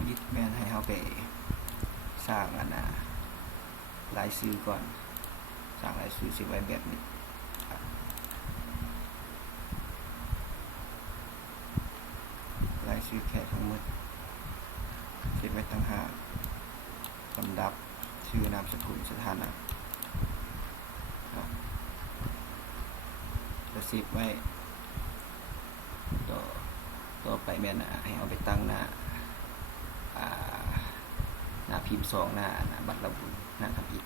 ำอิฐแม่นให้เขาไปสร้างรายชื่อก่อนสร้างรายชื่อสิไว้แบบนี้รายชื่อแขกทั้งหมดเก็บไว้ตั้งหากลำดับชื่อนามสกุลสถานะจะเซฟไว้ต่อไปแม่นให้เอาไปตั้งหน้าพิมพ์2หน้าบัตรระบุหน้าทำอิฐ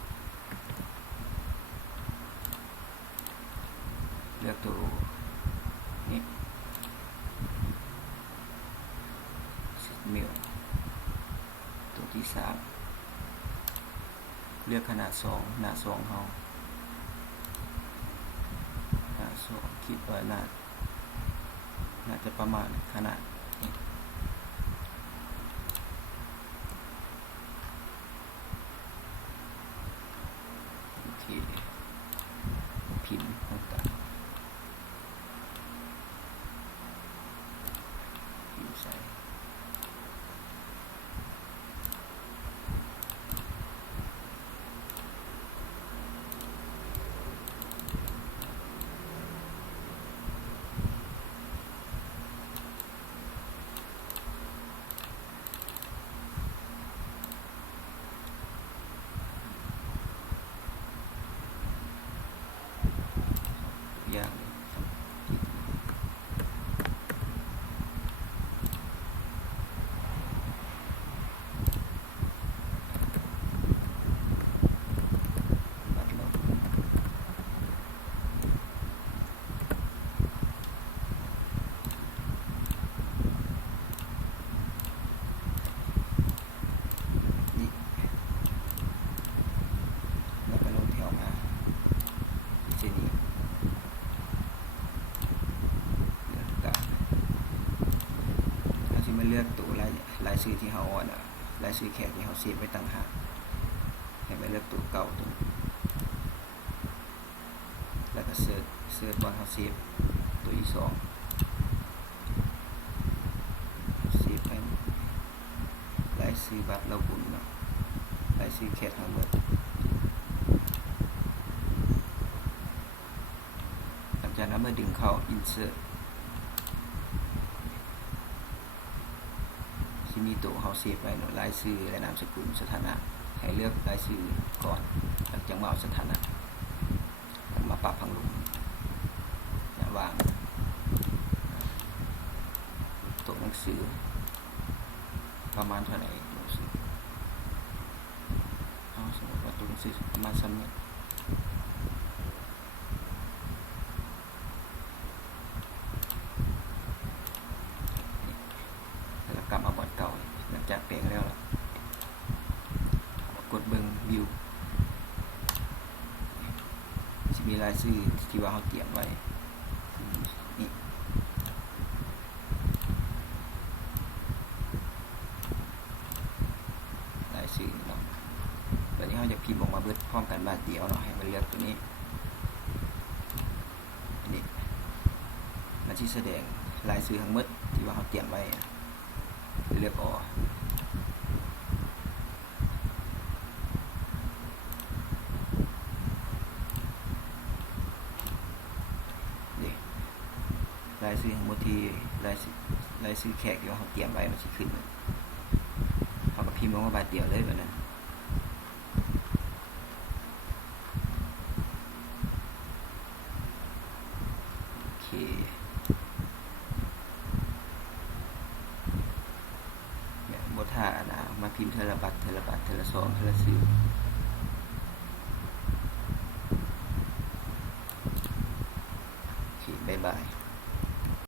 เลือกตัวนี้เมลตัวที่3เลือกขนาด2หน้า2เขาหน้า2คิดว่าน่าจะประมาณขนาดนี้โอเคพิมพ์ต่างๆพิมพ์ใส่อย่างเลือกตัวรายชื่อที่เขารายชื่อแขกที่เขาเซฟไว้ต่างหากให้ไปเลือกตัวเก่าตัวแล้วก็เสิร์ชบอลเขาเซฟตัวที่2เซฟไปรายชื่อบัตรระบุเนาะรายชื่อแขกทั้งหมดหลังจากนั้นมาดึงเข้า insertที่มีตัวเขาเซฟไว้เนาะรายชื่อและนามสกุลสถานะให้เลือกรายชื่อก่อนหลังจากมาเอาสถานะมาปรับพังลงวางตัวหนังสือประมาณเท่าไหร่หนังสือสมมติว่าตัวหนังสือประมาณ3 เมตรแล้วกลับมาบอร์ดเก่าหลังจากแปลงแล้วกดเบิ่งวิวจะมีรายชื่อที่ว่าเขาเตรียมไว้นี่รายชื่อเนาะตอนนี้เขาจะพิมพ์ออกมาเบิดพร้อมกันบาทเดียวเนาะให้มันเลือกตัวนี้นี่มันจะแสดงรายชื่อทั้งหมดที่ว่าเขาเตรียมไว้เลือกออกรายชื่อทั้งหมดที่รายชื่อแขกที่เขาเตรียมไว้มันจะขึ้นเขาก็พิมพ์ลงมาบาทเดียวเลยแบบนั้นโอเคบทท่ามาพิมพ์เทระบัตรเทระ2เทระ4